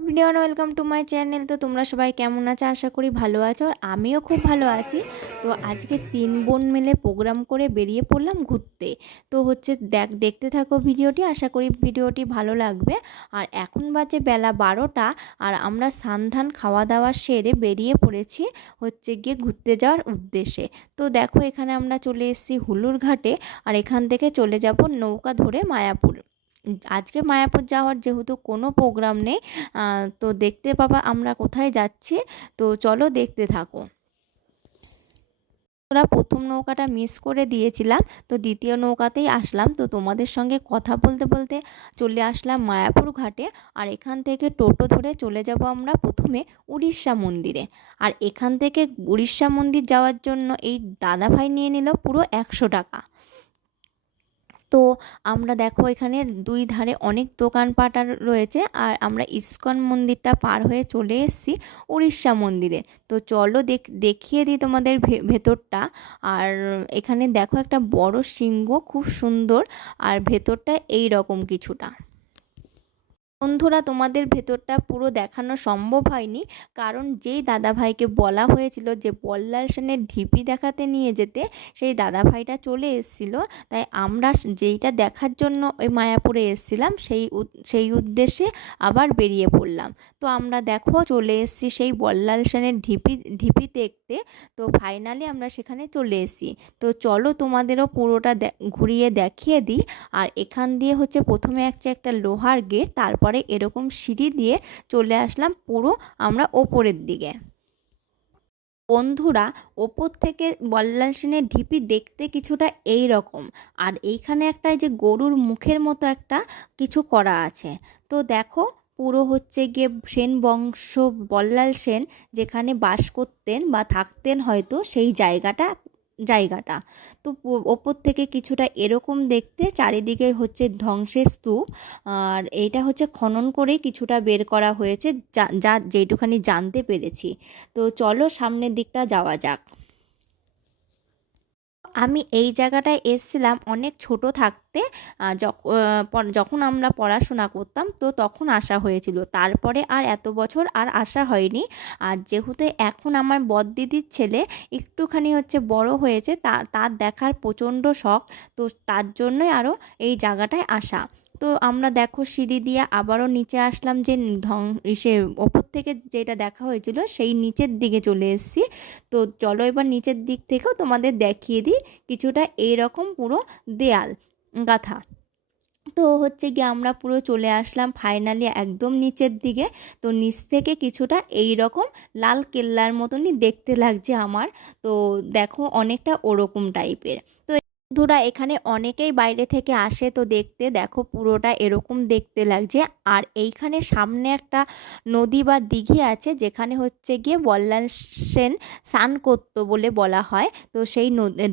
Everyone welcome to my channel. তো তোমরা সবাই কেমন আছো? আশা করি ভালো আছো। আর আমিও খুব ভালো আছি। তো আজকে 3 বোন মিলে প্রোগ্রাম করে বেরিয়ে পড়লাম ঘুরতে। তো হচ্ছে দেখতে থাকো ভিডিওটি, আশা করি ভিডিওটি ভালো লাগবে। আর এখন বাজে বেলা 12টা, আর আমরা স্নান খাওয়া দাওয়া সেরে বেরিয়ে পড়েছি হচ্ছে গিয়ে ঘুরতে যাওয়ার উদ্দেশ্যে। তো দেখো এখানে আমরা চলে এসেছি হুলুর ঘাটে, আর এখান থেকে চলে যাব নৌকা ধরে মায়াপুর। আজকে মায়াপুর যাওয়ার যেহেতু কোনো প্রোগ্রাম নেই, তো দেখতে পাবা আমরা কোথায় যাচ্ছি। তো চলো দেখতে থাকো। ওরা প্রথম নৌকাটা মিস করে দিয়েছিলাম, তো দ্বিতীয় নৌকাতেই আসলাম। তো তোমাদের সঙ্গে কথা বলতে বলতে চলে আসলাম মায়াপুর ঘাটে। আর এখান থেকে টোটো ধরে চলে যাব আমরা প্রথমে উড়িষ্যা মন্দিরে। আর এখান থেকে উড়িষ্যা মন্দির যাওয়ার জন্য এই দাদাভাই নিয়ে নিল পুরো 100 টাকা। তো আমরা দেখো এখানে দুই ধারে অনেক দোকানপাট রয়েছে, আর আমরা ইস্কন মন্দিরটা পার হয়ে চলে এসেছি উড়িষ্যা মন্দিরে। তো চলো দেখিয়ে দিই তোমাদের ভেতরটা। আর এখানে দেখো একটা বড় সিংহ, খুব সুন্দর। আর ভেতরটা এই রকম কিছুটা। বন্ধুরা, তোমাদের ভেতরটা পুরো দেখানো সম্ভব হয়নি, কারণ যেই দাদাভাইকে বলা হয়েছিল যে বল্লাল সেনের ঢিপি দেখাতে নিয়ে যেতে, সেই দাদাভাইটা চলে এসেছিল। তাই আমরা যেইটা দেখার জন্য ওই মায়াপুরে এসেছিলাম সেই উদ্দেশ্যে আবার বেরিয়ে পড়লাম। তো আমরা দেখো চলে এসেছি সেই বল্লাল সেনের ঢিপি দেখতে। তো ফাইনালি আমরা সেখানে চলে এসেছি। তো চলো তোমাদেরও পুরোটা ঘুরিয়ে দেখিয়ে দিই। আর এখান দিয়ে হচ্ছে প্রথমে একটা লোহার গেট, তারপরে এরকম সিঁড়ি দিয়ে চলে আসলাম পুরো আমরা ওপরের দিকে। বন্ধুরা, ওপর থেকে বল্লাল সেনের ঢিপি দেখতে কিছুটা এই রকম। আর এইখানে একটা যে গরুর মুখের মতো একটা কিছু করা আছে। তো দেখো পুরো হচ্ছে গিয়ে সেন বংশ, বল্লাল সেন যেখানে বাস করতেন বা থাকতেন হয়তো, সেই জায়গাটা। তো ওপর থেকে কিছুটা এরকম দেখতে, চারিদিকে হচ্ছে ধ্বংসের স্তূপ। আর এইটা হচ্ছে খনন করে কিছুটা বের করা হয়েছে, যা যেটুখানি জানতে পেরেছি। তো চলো সামনের দিকটা যাওয়া যাক। আমি এই জায়গাটায় এসেছিলাম অনেক ছোট থাকতে। যখন আমরা পড়াশোনা করতাম, তো তখন আসা হয়েছিল। তারপরে আর এত বছর আর আসা হয়নি। আর যেহেতু এখন আমার বড়দিদির ছেলে একটুখানি হচ্ছে বড় হয়েছে, তার দেখার প্রচণ্ড শখ। তো তার জন্যই আরও এই জায়গাটায় আসা। তো আমরা দেখো সিঁড়ি দিয়ে আবারও নিচে আসলাম, যে সে ওপর থেকে যেটা দেখা হয়েছিল সেই নিচের দিকে চলে এসেছি। তো চলো এবার নিচের দিক থেকেও তোমাদের দেখিয়ে দিই কিছুটা এইরকম পুরো দেয়াল গাঁথা। তো হচ্ছে গিয়ে আমরা পুরো চলে আসলাম ফাইনালি একদম নিচের দিকে। তো নিচ থেকে কিছুটা এই রকম লাল কেল্লার মতনই দেখতে লাগছে আমার। তো দেখো অনেকটা ওরকম টাইপের। তো বন্ধুরা, এখানে অনেকেই বাইরে থেকে আসে, তো দেখতে দেখো পুরোটা এরকম দেখতে লাগছে। আর এইখানে সামনে একটা নদী বা দিঘি আছে, যেখানে হচ্ছে গিয়ে বল্লাল সেন স্নান করতো বলে বলা হয়। তো সেই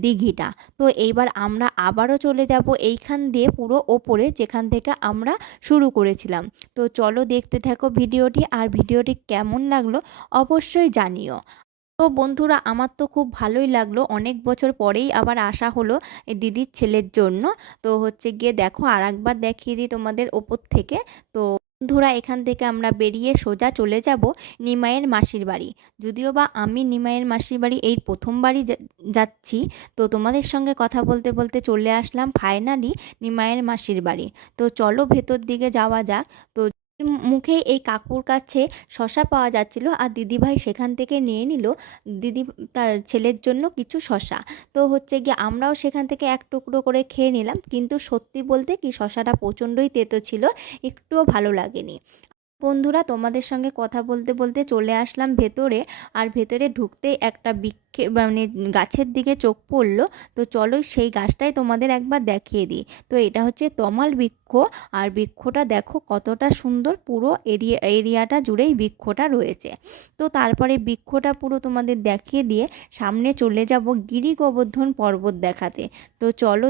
দিঘিটা। তো এইবার আমরা আবারও চলে যাব এইখান দিয়ে পুরো ওপরে, যেখান থেকে আমরা শুরু করেছিলাম। তো চলো দেখতে থাকো ভিডিওটি, আর ভিডিওটি কেমন লাগলো অবশ্যই জানিও। তো বন্ধুরা, আমার তো খুব ভালোই লাগলো, অনেক বছর পরেই আবার আসা হলো এই দিদির ছেলের জন্য। তো হচ্ছে গিয়ে দেখো আর একবার দেখিয়ে দিই তোমাদের ওপর থেকে। তো বন্ধুরা, এখান থেকে আমরা বেরিয়ে সোজা চলে যাব নিমাইয়ের মাসির বাড়ি। যদিও বা আমি নিমাইয়ের মাসির বাড়ি এই প্রথমবারই যাচ্ছি। তো তোমাদের সঙ্গে কথা বলতে বলতে চলে আসলাম ফাইনালি নিমাইয়ের মাসির বাড়ি। তো চলো ভেতর দিকে যাওয়া যাক। তো মুখে এই কাকুর কাছে শশা পাওয়া যাচ্ছিল, আর দিদিভাই সেখান থেকে নিয়ে নিল দিদি তার ছেলের জন্য কিছু শশা। তো হচ্ছে গিয়ে আমরাও সেখান থেকে এক টুকরো করে খেয়ে নিলাম, কিন্তু সত্যি বলতে কি শশাটা প্রচণ্ডই তেতো ছিল, একটুও ভালো লাগেনি। বন্ধুরা, তোমাদের সঙ্গে কথা বলতে বলতে চলে আসলাম ভেতরে। আর ভেতরে ঢুকতেই একটা মানে গাছের দিকে চোখ পড়লো। তো চলো সেই গাছটাই তোমাদের একবার দেখিয়ে দিই। তো এটা হচ্ছে তমাল বৃক্ষ। আর বৃক্ষটা দেখো কতটা সুন্দর, পুরো এরিয়াটা জুড়েই বৃক্ষটা রয়েছে। তো তারপরে বৃক্ষটা পুরো তোমাদের দেখিয়ে দিয়ে সামনে চলে যাব গিরি গোবর্ধন পর্বত দেখাতে। তো চলো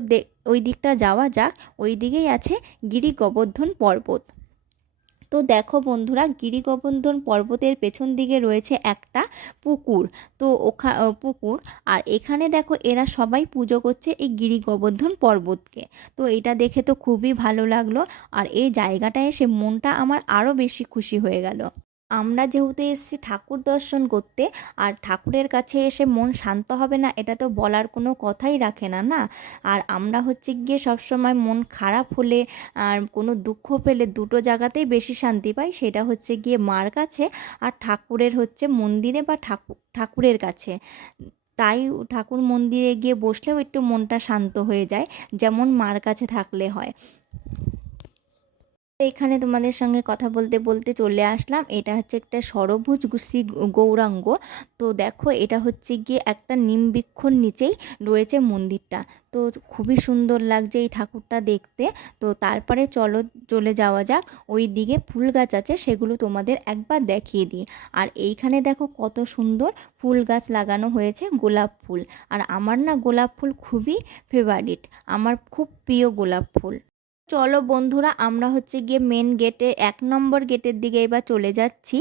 ওই দিকটা যাওয়া যাক। ওই দিকেই আছে গিরি গোবর্ধন পর্বত। তো দেখো বন্ধুরা, গিরিগোবর্ধন পর্বতের পেছন দিকে রয়েছে একটা পুকুর। তো পুকুর, আর এখানে দেখো এরা সবাই পুজো করছে এই গিরিগোবর্ধন পর্বতকে। তো এটা দেখে তো খুবই ভালো লাগলো, আর এই জায়গাটায় এসে মনটা আমার আরও বেশি খুশি হয়ে গেল। আমরা যেহেতু এসেছি ঠাকুর দর্শন করতে, আর ঠাকুরের কাছে এসে মন শান্ত হবে না এটা তো বলার কোনো কথাই রাখে না, না? আর আমরা হচ্ছে গিয়ে সবসময় মন খারাপ হলে আর কোনো দুঃখ পেলে দুটো জায়গাতেই বেশি শান্তি পাই, সেটা হচ্ছে গিয়ে মার কাছে আর ঠাকুরের হচ্ছে মন্দিরে বা ঠাকুরের কাছে। তাই ঠাকুর মন্দিরে গিয়ে বসলেও একটু মনটা শান্ত হয়ে যায়, যেমন মার কাছে থাকলে হয়। এখানে তোমাদের সঙ্গে কথা বলতে বলতে চলে আসলাম, এটা হচ্ছে একটা ষড়ভুজ শ্রী গৌরাঙ্গ। তো দেখো এটা হচ্ছে গিয়ে একটা নিম বৃক্ষর নিচেই রয়েছে মন্দিরটা। তো খুবই সুন্দর লাগছে এই ঠাকুরটা দেখতে। তো তারপরে চলো চলে যাওয়া যাক, ওই দিকে ফুল গাছ আছে সেগুলো তোমাদের একবার দেখিয়ে দিই। আর এইখানে দেখো কত সুন্দর ফুল গাছ লাগানো হয়েছে, গোলাপ ফুল। আর আমার না গোলাপ ফুল খুবই ফেভারিট, আমার খুব প্রিয় গোলাপ ফুল। চলো বন্ধুরা, আমরা হচ্ছে গিয়ে মেন গেটে 1 নম্বর গেটের দিকে এবার চলে যাচ্ছি।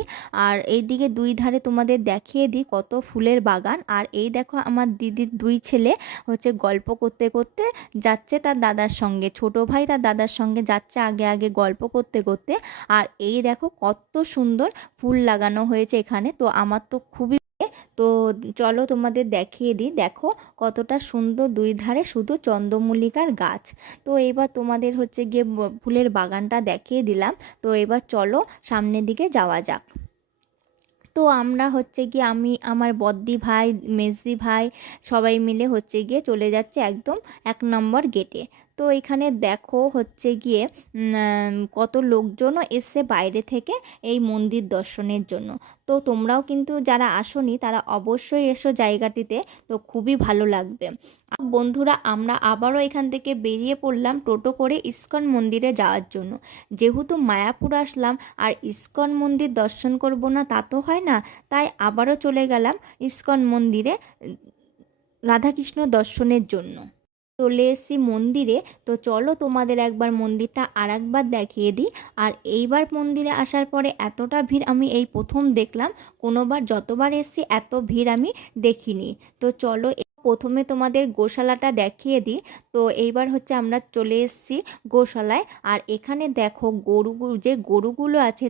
আর এই দিকে দুই ধারে তোমাদের দেখিয়ে দিই কত ফুলের বাগান। আর এই দেখো আমার দিদির 2 ছেলে হচ্ছে গল্প করতে করতে যাচ্ছে তার দাদার সঙ্গে, ছোট ভাই তার দাদার সঙ্গে যাচ্ছে আগে আগে গল্প করতে করতে। আর এই দেখো কত সুন্দর ফুল লাগানো হয়েছে এখানে, তো আমার তো খুবই। তো চলো তোমাদের দেখিয়ে দিই, দেখো কতটা সুন্দর, দুই ধারে শুধু চন্দ্রমল্লিকার গাছ। তো এবার তোমাদের হচ্ছে গিয়ে ফুলের বাগানটা দেখিয়ে দিলাম। তো এবার চলো সামনের দিকে যাওয়া যাক। তো আমরা হচ্ছে গিয়ে আমি আমার বদ্দি ভাই মেজদি ভাই সবাই মিলে হচ্ছে গিয়ে চলে যাচ্ছে একদম 1 নম্বর গেটে। তো এখানে দেখো হচ্ছে গিয়ে কত লোকজনও এসছে বাইরে থেকে এই মন্দির দর্শনের জন্য। তো তোমরাও কিন্তু যারা আসোনি তারা অবশ্যই এসো জায়গাটিতে, তো খুবই ভালো লাগবে। বন্ধুরা, আমরা আবারও এখান থেকে বেরিয়ে পড়লাম টোটো করে ইস্কন মন্দিরে যাওয়ার জন্য। যেহেতু মায়াপুর আসলাম আর ইস্কন মন্দির দর্শন করব না তা তো হয় না, তাই আবারও চলে গেলাম ইস্কন মন্দিরে রাধাকৃষ্ণ দর্শনের জন্য। চলে এসেছি মন্দিরে, তো চলো তোমাদের একবার মন্দিরটা আর একবার দেখিয়ে দিই। আর এইবার মন্দিরে আসার পরে এতটা ভিড় আমি এই প্রথম দেখলাম, কোনোবার যতবার এসেছি এত ভিড় আমি দেখিনি। তো চলো প্রথমে তোমাদের গোশালাটা দেখিয়ে দিই। তো এইবার হচ্ছে আমরা চলে এসেছি গোশালায়। আর এখানে দেখো যে গরুগুলো আছে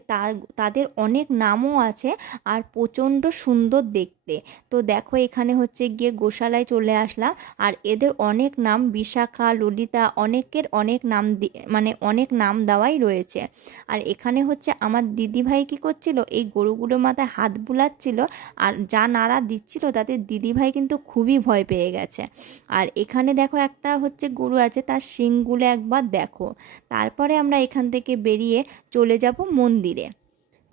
তাদের অনেক নামও আছে, আর প্রচণ্ড সুন্দর দেখতে। তো দেখো এখানে হচ্ছে গিয়ে গোশালায় চলে আসলাম, আর এদের অনেক নাম, বিশাখা, ললিতা, অনেকের অনেক নাম মানে অনেক নাম দেওয়াই রয়েছে। আর এখানে হচ্ছে আমার দিদিভাই কী করছিল, এই গরুগুলোর মাথায় হাত বুলাচ্ছিল, আর যা নাড়া দিচ্ছিল তাতে দিদিভাই কিন্তু খুবই ভয় পেয়ে গেছে। আর এখানে দেখো একটা হচ্ছে গরু আছে, তার শিংগুলো একবার দেখো। তারপরে আমরা এখান থেকে বেরিয়ে চলে যাব মন্দিরে।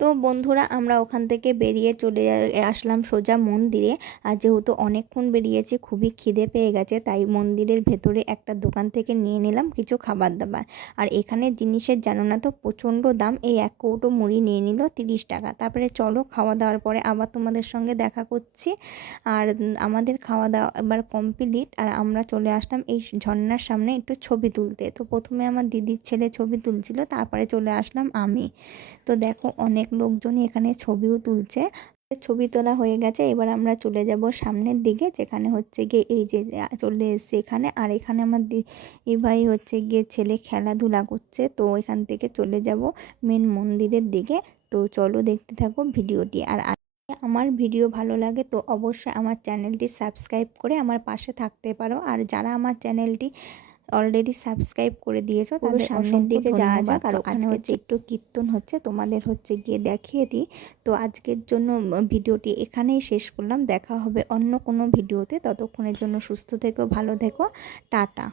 তো বন্ধুরা, আমরা ওখান থেকে বেরিয়ে চলে আসলাম সোজা মন্দিরে। আর যেহেতু অনেকক্ষণ বেরিয়েছি, খুবই খিদে পেয়ে গেছে, তাই মন্দিরের ভেতরে একটা দোকান থেকে নিয়ে নিলাম কিছু খাবার দাবার। আর এখানে জিনিসের জানো না তো প্রচণ্ড দাম, এই 1 কৌটো মুড়ি নিয়ে নিল 30 টাকা। তারপরে চলো খাওয়া দাওয়ার পরে আবার তোমাদের সঙ্গে দেখা করছি। আর আমাদের খাওয়া দাওয়া এবার কমপ্লিট, আর আমরা চলে আসলাম এই ঝর্ণার সামনে একটু ছবি তুলতে। তো প্রথমে আমার দিদির ছেলে ছবি তুলছিল, তারপরে চলে আসলাম আমি। তো দেখো অনেক লোকজনই এখানে ছবিও তুলছে। ছবি তোলা হয়ে গেছে, এবার আমরা চলে যাব সামনের দিকে, যেখানে হচ্ছে গিয়ে এই যে চলে এসছে এখানে। আর এখানে আমার এই ভাই হচ্ছে গিয়ে ছেলে খেলাধুলা করছে। তো এখান থেকে চলে যাব মেন মন্দিরের দিকে। তো চলো দেখতে থাকো ভিডিওটি। আর আমার ভিডিও ভালো লাগে তো অবশ্যই আমার চ্যানেলটি সাবস্ক্রাইব করে আমার পাশে থাকতে পারো। আর যারা আমার চ্যানেলটি অলরেডি সাবস্ক্রাইব করে দিয়েছো তাদের সামনের দিকে যাওয়া যাক। আর ওখানে হচ্ছে একটু কীর্তন হচ্ছে, তোমাদের হচ্ছে গিয়ে দেখিয়ে দিই। তো আজকের জন্য ভিডিওটি এখানেই শেষ করলাম, দেখা হবে অন্য কোনো ভিডিওতে। ততক্ষণের জন্য সুস্থ থেকো, ভালো থেকো, টাটা।